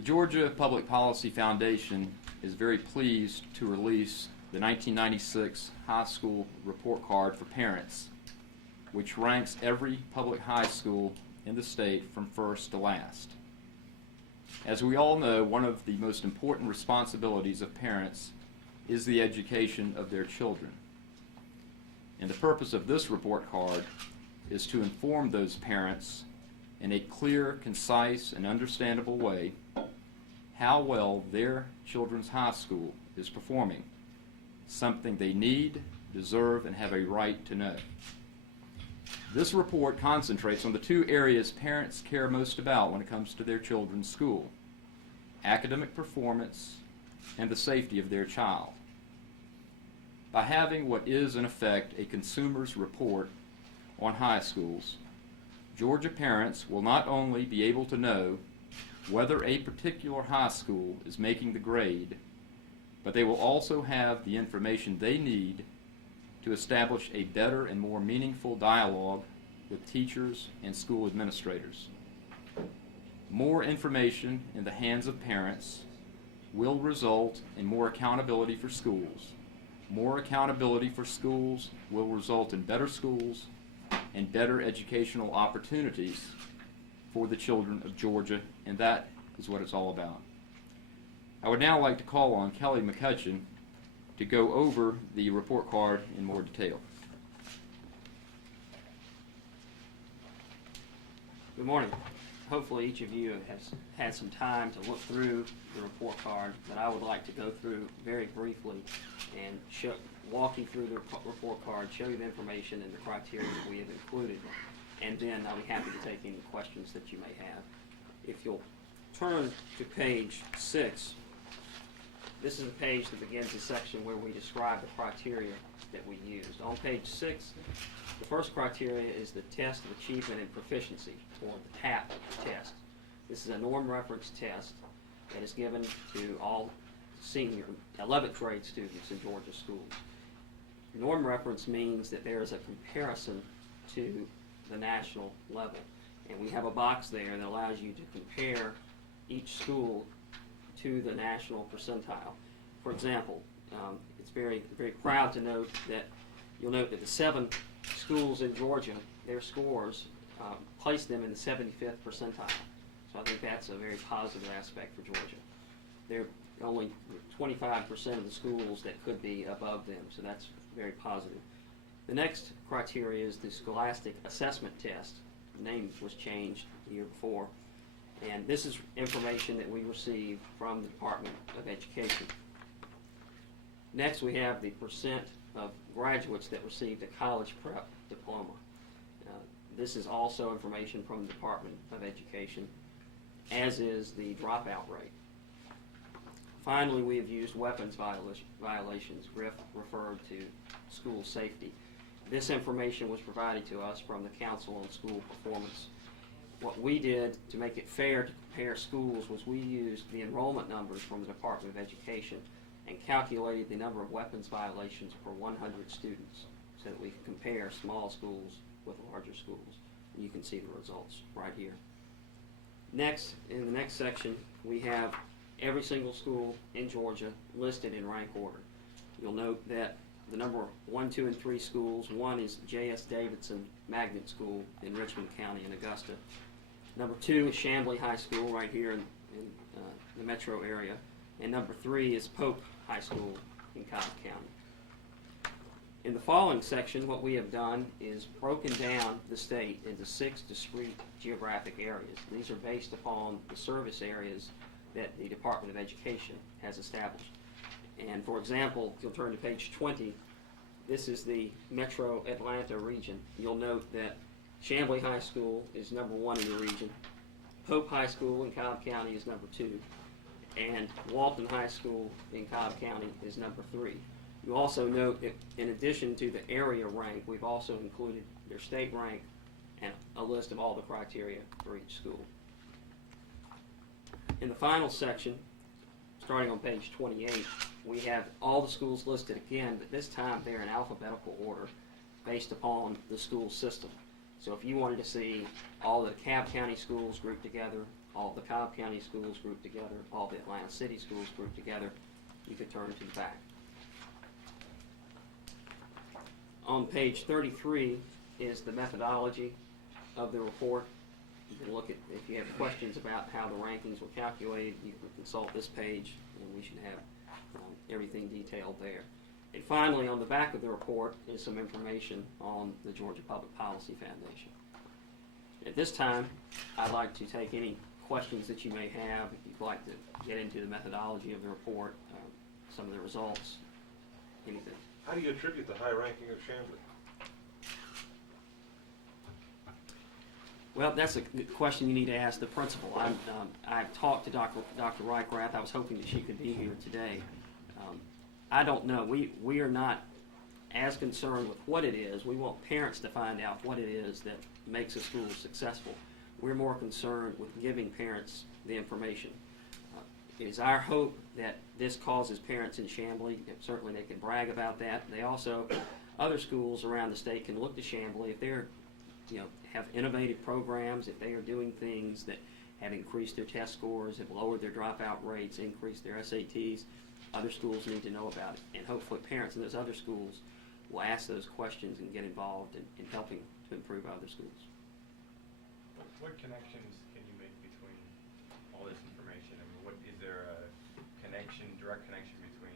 The Georgia Public Policy Foundation is very pleased to release the 1996 high school report card for parents, which ranks every public high school in the state from first to last. As we all know, one of the most important responsibilities of parents is the education of their children. And the purpose of this report card is to inform those parents in a clear, concise, and understandable way how well their children's high school is performing, something they need, deserve, and have a right to know. This report concentrates on the two areas parents care most about when it comes to their children's school: academic performance and the safety of their child. By having what is, in effect, a consumer's report on high schools, Georgia parents will not only be able to know whether a particular high school is making the grade, but they will also have the information they need to establish a better and more meaningful dialogue with teachers and school administrators. More information in the hands of parents will result in more accountability for schools. More accountability for schools will result in better schools and better educational opportunities for the children of Georgia, and that is what it's all about. I would now like to call on Kelly McCutchen to go over the report card in more detail. Good morning. Hopefully each of you has had some time to look through the report card, but I would like to go through very briefly and walk you through the report card, show you the information and the criteria that we have included, and then I'll be happy to take any questions that you may have. If you'll turn to page 6, this is a page that begins a section where we describe the criteria that we used. On page 6, the first criteria is the Test of Achievement and Proficiency, or the TAP test. This is a norm reference test that is given to all senior 11th grade students in Georgia schools. Norm reference means that there is a comparison to the national level, and we have a box there that allows you to compare each school to the national percentile. For example, it's very proud to note that you'll note that the 7 schools in Georgia, their scores place them in the 75th percentile. So I think that's a very positive aspect for Georgia. There are only 25% of the schools that could be above them, so that's very positive. The next criteria is the Scholastic Assessment Test. The name was changed the year before, and this is information that we received from the Department of Education. Next, we have the percent of graduates that received a college prep diploma. This is also information from the Department of Education, as is the dropout rate. Finally, we have used weapons violations. Griff referred to school safety. This information was provided to us from the Council on School Performance. What we did to make it fair to compare schools was we used the enrollment numbers from the Department of Education and calculated the number of weapons violations per 100 students so that we can compare small schools with larger schools. And you can see the results right here. Next, in the next section, we have every single school in Georgia listed in rank order. You'll note that the number 1, 2, and 3 schools, 1 is J.S. Davidson Magnet School in Richmond County in Augusta. Number 2 is Chamblee High School right here in the metro area. And number 3 is Pope High School in Cobb County. In the following section, what we have done is broken down the state into 6 discrete geographic areas. These are based upon the service areas that the Department of Education has established. And for example, if you'll turn to page 20, this is the Metro Atlanta region. You'll note that Chamblee High School is number 1 in the region, Pope High School in Cobb County is number 2, and Walton High School in Cobb County is number 3. You also note that in addition to the area rank, we've also included their state rank and a list of all the criteria for each school. In the final section, starting on page 28, we have all the schools listed again, but this time they're in alphabetical order based upon the school system. So if you wanted to see all the Cobb County schools grouped together, all the Cobb County schools grouped together, all the Atlanta City schools grouped together. You could turn to the back. On page 33 is the methodology of the report. You can look at, if you have questions about how the rankings were calculated, you can consult this page, and we should have everything detailed there. And finally, on the back of the report is some information on the Georgia Public Policy Foundation. At this time, I'd like to take any questions that you may have. If you'd like to get into the methodology of the report, some of the results, anything. How do you attribute the high ranking of Chambly? Well, that's a good question you need to ask the principal. I've talked to Dr. Reichrath. I was hoping that she could be here today. I don't know. We are not as concerned with what it is. We want parents to find out what it is that makes a school successful. We're more concerned with giving parents the information. It is our hope that this causes parents in Chambly. Certainly they can brag about that. They also, other schools around the state can look to Chambly if they're, have innovative programs, if they are doing things that have increased their test scores, have lowered their dropout rates, increased their SATs. Other schools need to know about it, and hopefully parents in those other schools will ask those questions and get involved in helping to improve other schools. What connections can you make between all this information? I mean, is there a connection, direct connection between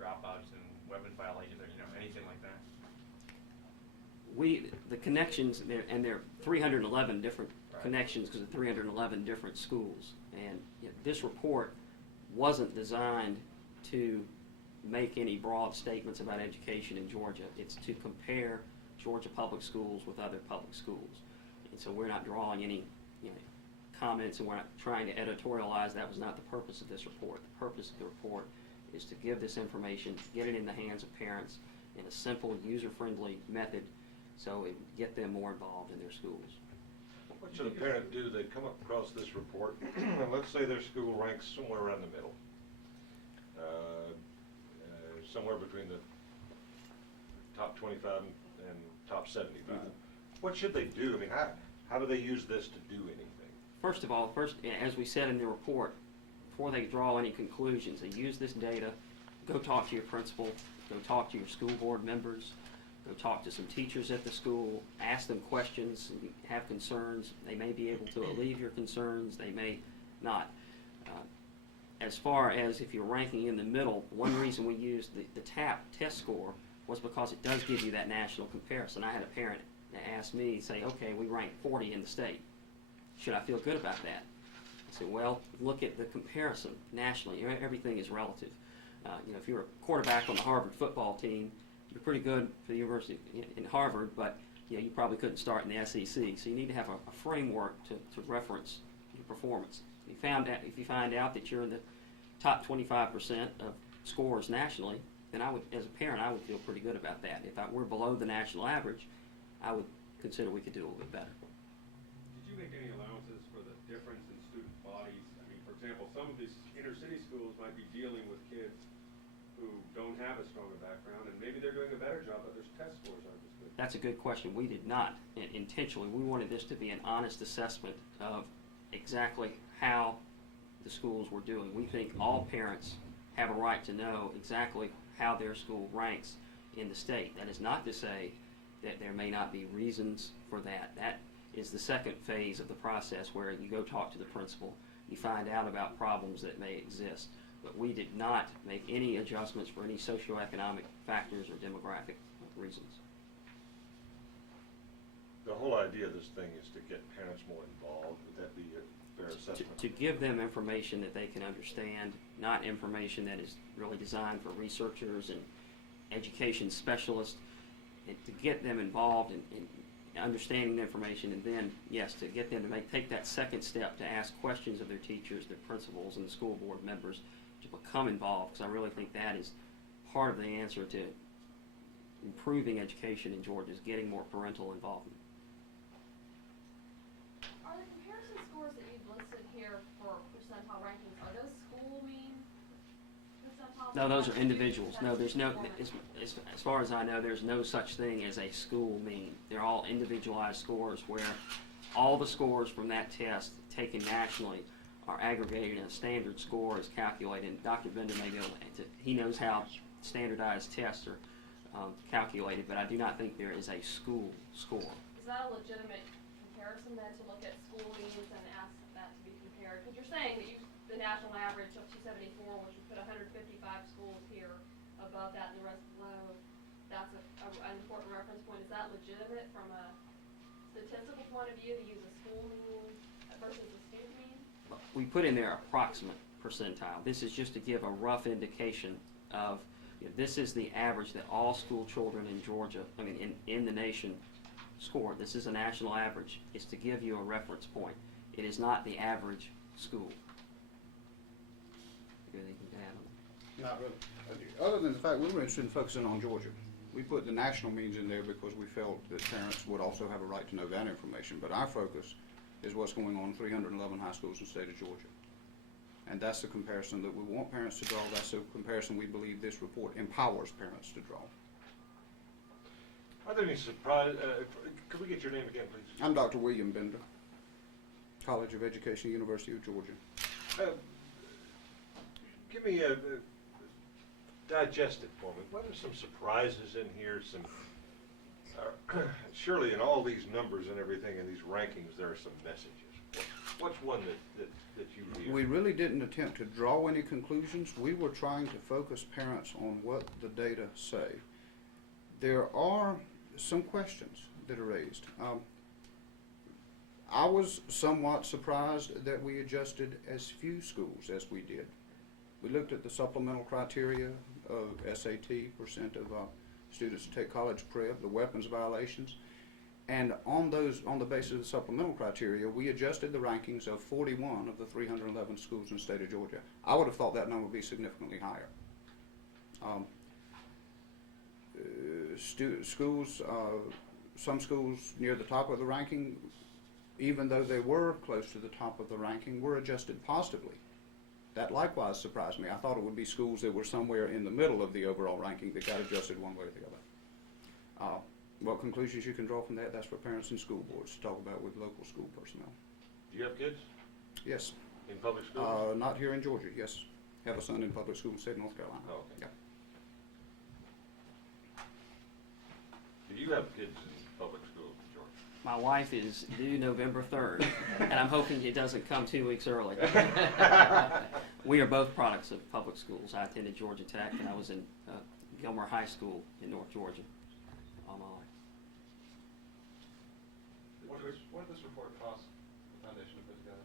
dropouts and weapons violations, or anything like that? The connections, and there are 311 different Right. connections because of 311 different schools, and this report wasn't designed to make any broad statements about education in Georgia. It's to compare Georgia public schools with other public schools. And so we're not drawing any comments, and we're not trying to editorialize. That was not the purpose of this report. The purpose of the report is to give this information, get it in the hands of parents in a simple, user-friendly method so it would get them more involved in their schools. What should a parent do? They come across this report, and let's say their school ranks somewhere around the middle, somewhere between the top 25 and top 75. Mm-hmm. What should they do? I mean, how do they use this to do anything? First of all, as we said in the report, before they draw any conclusions, they use this data, go talk to your principal, go talk to your school board members, go talk to some teachers at the school, ask them questions, and have concerns. They may be able to alleviate your concerns, they may not. As far as if you're ranking in the middle, one reason we used the TAP test score was because it does give you that national comparison. I had a parent that asked me, say, okay, we ranked 40 in the state. Should I feel good about that? I said, well, look at the comparison nationally. Everything is relative. If you're a quarterback on the Harvard football team, you're pretty good for the university in Harvard, but you probably couldn't start in the SEC. So you need to have a framework to reference your performance. If you find out that you're in the top 25% of scores nationally, then as a parent, I would feel pretty good about that. If we're below the national average, I would consider we could do a little bit better. Did you make any allowances for the difference in student bodies? I mean, for example, some of these inner city schools might be dealing with kids who don't have a stronger background, and maybe they're doing a better job, but their test scores aren't as good. That's a good question. We did not intentionally. We wanted this to be an honest assessment of exactly how the schools were doing. We think all parents have a right to know exactly how their school ranks in the state. That is not to say that there may not be reasons for that. That is the second phase of the process where you go talk to the principal, you find out about problems that may exist. But we did not make any adjustments for any socioeconomic factors or demographic reasons. The whole idea of this thing is to get parents more involved. Would that be a fair assessment? To give them information that they can understand, not information that is really designed for researchers and education specialists, and to get them involved in understanding the information, and then, yes, to get them to take that second step to ask questions of their teachers, their principals, and the school board members to become involved, because I really think that is part of the answer to improving education in Georgia, is getting more parental involvement. Are the comparison scores that you've listed here for percentile rankings, are those school mean percentiles? No, those are individuals. No, there's no, as far as I know, there's no such thing as a school mean. They're all individualized scores where all the scores from that test taken nationally are aggregated and a standard score is calculated. And Dr. Bender may be able to, he knows how standardized tests are calculated, but I do not think there is a school score. Is that a legitimate comparison then, to look at school means and ask that to be compared? Because you're saying that the national average of 274, which would put 155 schools here above that and the rest below, that's an important reference point. Is that legitimate from a statistical point of view to use a school mean versus a student mean? We put in there approximate percentile. This is just to give a rough indication of, this is the average that all school children in Georgia, in the nation, score. This is a national average. It's to give you a reference point. It is not the average school. Anything to add on that? Not really. Other than the fact we were interested in focusing on Georgia. We put the national means in there because we felt that parents would also have a right to know that information. But our focus is what's going on in 311 high schools in the state of Georgia. And that's the comparison that we want parents to draw. That's the comparison we believe this report empowers parents to draw. Are there any surprise, could we get your name again, please? I'm Dr. William Bender, College of Education, University of Georgia. Give me digest it for me. What are some surprises in here? Surely in all these numbers and everything and these rankings, there are some messages. What's one that you hear? We really didn't attempt to draw any conclusions. We were trying to focus parents on what the data say. There are some questions that are raised. I was somewhat surprised that we adjusted as few schools as we did. We looked at the supplemental criteria of SAT, percent of students who take college prep, the weapons violations, and on the basis of the supplemental criteria, we adjusted the rankings of 41 of the 311 schools in the state of Georgia. I would have thought that number would be significantly higher. Some schools near the top of the ranking, even though they were close to the top of the ranking, were adjusted positively. That likewise surprised me. I thought it would be schools that were somewhere in the middle of the overall ranking that got adjusted one way or the other. What conclusions you can draw from that, that's for parents and school boards to talk about with local school personnel. Do you have kids Yes. in public schools? Not here in Georgia, yes. Have a son in public school in the state of North Carolina. Oh, okay. Yeah. Do you have kids in public schools in Georgia? My wife is due November 3rd, and I'm hoping it doesn't come 2 weeks early. We are both products of public schools. I attended Georgia Tech, and I was in Gilmer High School in North Georgia all my life. What does this report cost the foundation to put together?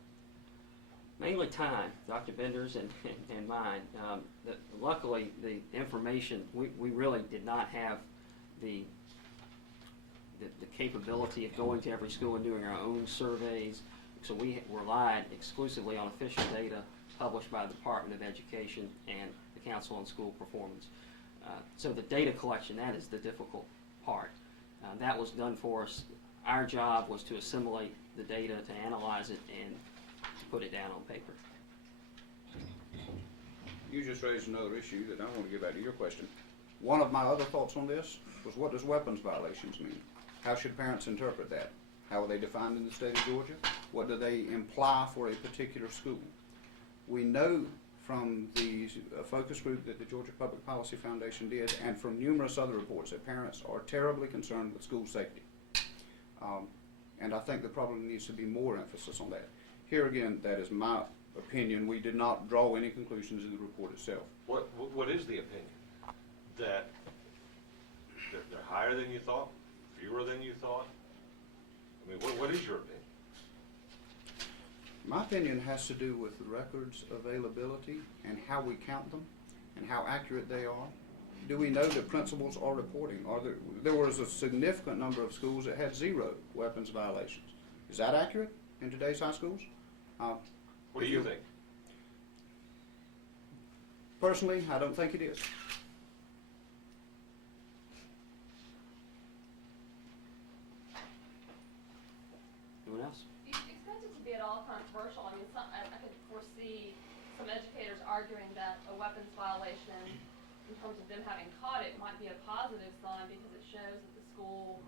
Mainly time, Dr. Bender's and mine. Luckily, the information, we really did not have the capability of going to every school and doing our own surveys, so we relied exclusively on official data published by the Department of Education and the Council on School Performance. So the data collection, that is the difficult part. That was done for us. Our job was to assimilate the data, to analyze it, and to put it down on paper. You just raised another issue that I want to get back to your question. One of my other thoughts on this was, what does weapons violations mean? How should parents interpret that? How are they defined in the state of Georgia? What do they imply for a particular school? We know from the focus group that the Georgia Public Policy Foundation did, and from numerous other reports, that parents are terribly concerned with school safety. And I think there probably needs to be more emphasis on that. Here again, that is my opinion. We did not draw any conclusions in the report itself. What is the opinion? That they're higher than you thought? Fewer than you thought? I mean, what is your opinion? My opinion has to do with the records availability and how we count them and how accurate they are. Do we know that principals are reporting? There was a significant number of schools that had 0 weapons violations. Is that accurate in today's high schools? What do you think? Personally, I don't think it is. Anyone else? Do you expect it to be at all controversial? I mean, I could foresee some educators arguing that a weapons violation, in terms of them having caught it, might be a positive sign because it shows that the school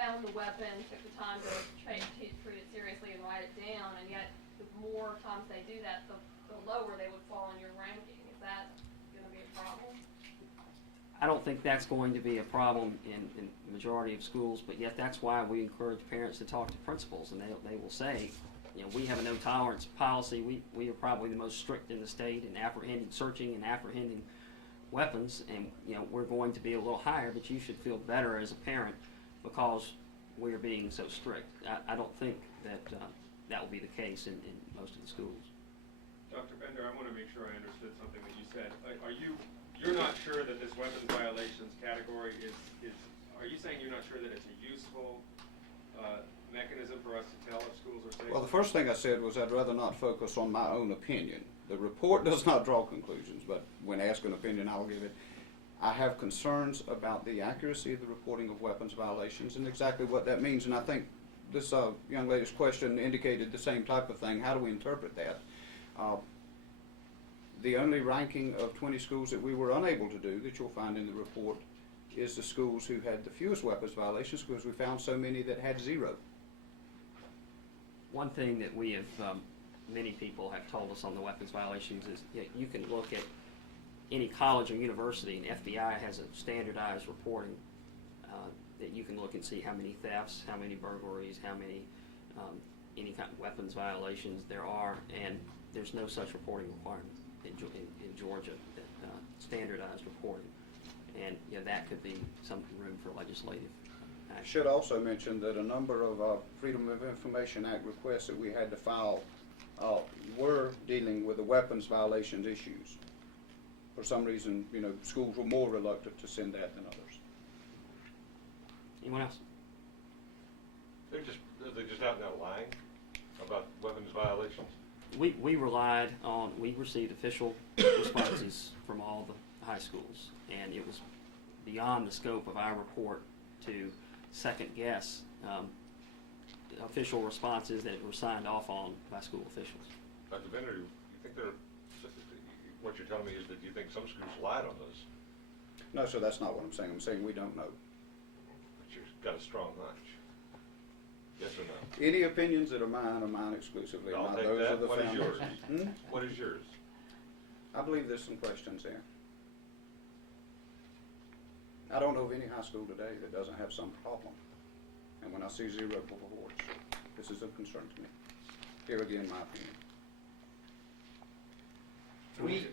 found the weapon, took the time to treat it seriously and write it down, and yet the more times they do that, the lower they would fall in your ranking. Is that going to be a problem? I don't think that's going to be a problem in the majority of schools, but yet that's why we encourage parents to talk to principals, and they will say, you know, we have a no tolerance policy. We are probably the most strict in the state in searching and apprehending weapons, and you know, we're going to be a little higher, but you should feel better as a parent because we're being so strict. I don't think that that will be the case in most of the schools. Dr. Bender, I want to make sure I understood something that you said. You're not sure that this weapons violations category are you saying you're not sure that it's a useful mechanism for us to tell if schools are safe? Well, the first thing I said was I'd rather not focus on my own opinion. The report does not draw conclusions, but when asked an opinion, I'll give it. I have concerns about the accuracy of the reporting of weapons violations and exactly what that means, and I think this young lady's question indicated the same type of thing. How do we interpret that? The only ranking of 20 schools that we were unable to do, that you'll find in the report, is the schools who had the fewest weapons violations, because we found so many that had 0. One thing that we have, many people have told us on the weapons violations is you can look at any college or university, and FBI has a standardized reporting that you can look and see how many thefts, how many burglaries, how many any kind of weapons violations there are, and there's no such reporting requirement in Georgia, that standardized reporting, and you know, that could be some room for legislative I action. should also mention that a number of Freedom of Information Act requests that we had to file were dealing with the weapons violations issues. For some reason, you know, schools were more reluctant to send that than others. Anyone else? They're just out and out lying about weapons violations. We received official responses from all the high schools, and it was beyond the scope of our report to second guess official responses that were signed off on by school officials. Dr. Bender, you think what you're telling me is that you think some schools lied on those, No, sir, that's not what I'm saying. I'm saying we don't know. but you've got a strong hunch. Yes or no? Any opinions that are mine exclusively. I'll not take those that. of the What is yours? foundation. What is yours? I believe there's some questions there. I don't know of any high school today that doesn't have some problem. And when I see 0 reports, this is of concern to me. Here again, my opinion.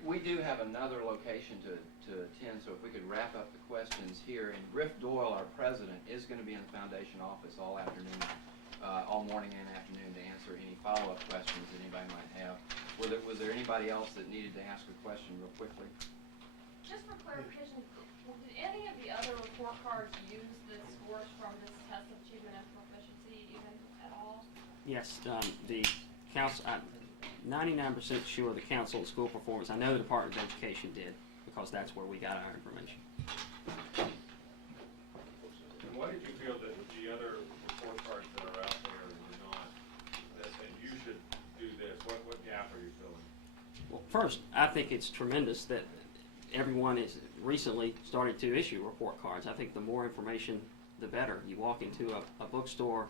We do have another location to attend, so if we could wrap up the questions here. And Griff Doyle, our president, is going to be in the foundation office all afternoon, all morning and afternoon, to answer any follow-up questions that anybody might have. Was there anybody else that needed to ask a question real quickly? Just for clarification, did any of the other report cards use the scores from this test of achievement and proficiency even at all? Yes, the council, 99% sure the Council of School Performance, I know the Department of Education did, because that's where we got our information. And why did you feel that the other report cards that are out there were not, that you should do this? What gap are you filling? Well, first, I think it's tremendous that everyone has recently started to issue report cards. I think the more information, the better. You walk into a bookstore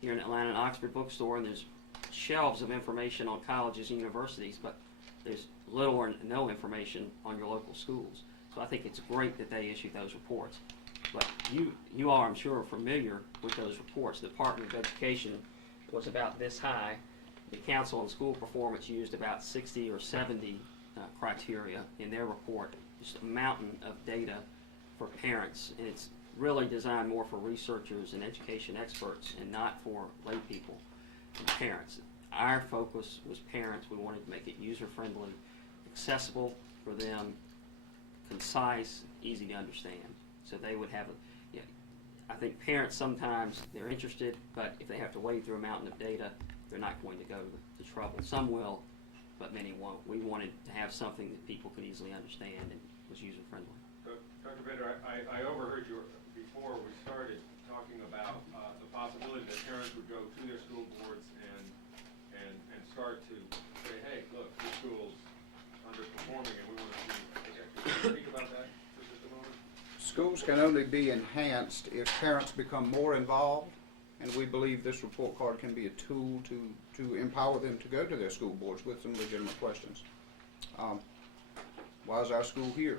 here in Atlanta, an Oxford bookstore, and there's shelves of information on colleges and universities, but there's little or no information on your local schools. So I think it's great that they issue those reports. But you are, I'm sure, are familiar with those reports. The Department of Education was about this high. The Council on School Performance used about 60 or 70 criteria in their report. Just a mountain of data for parents, and it's really designed more for researchers and education experts and not for lay people and parents. Our focus was parents. We wanted to make it user-friendly, accessible for them, concise, easy to understand. So they would have I think parents sometimes, they're interested, but if they have to wade through a mountain of data, they're not going to go to trouble. Some will, but many won't. We wanted to have something that people could easily understand and was user-friendly. Dr. Bender, I overheard you before we started talking about the possibility that parents would go to their school boards and start to say, hey, look, this school's underperforming and we want to see. Can you speak about that for just a moment? Schools can only be enhanced if parents become more involved, and we believe this report card can be a tool to empower them to go to their school boards with some legitimate questions. Why is our school here?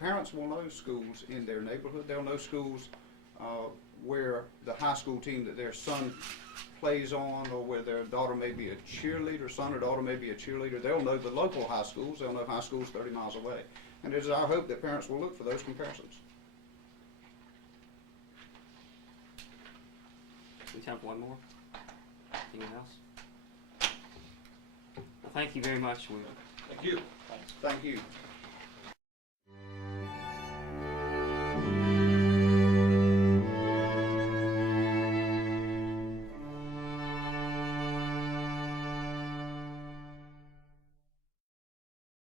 Parents will know schools in their neighborhood. They'll know schools where the high school team that their son plays on, or where their daughter may be a cheerleader, son or daughter may be a cheerleader. They'll know the local high schools. They'll know high schools 30 miles away. And it is our hope that parents will look for those comparisons. We have one more. Anyone else? Well, thank you very much. Thank you. Thank you.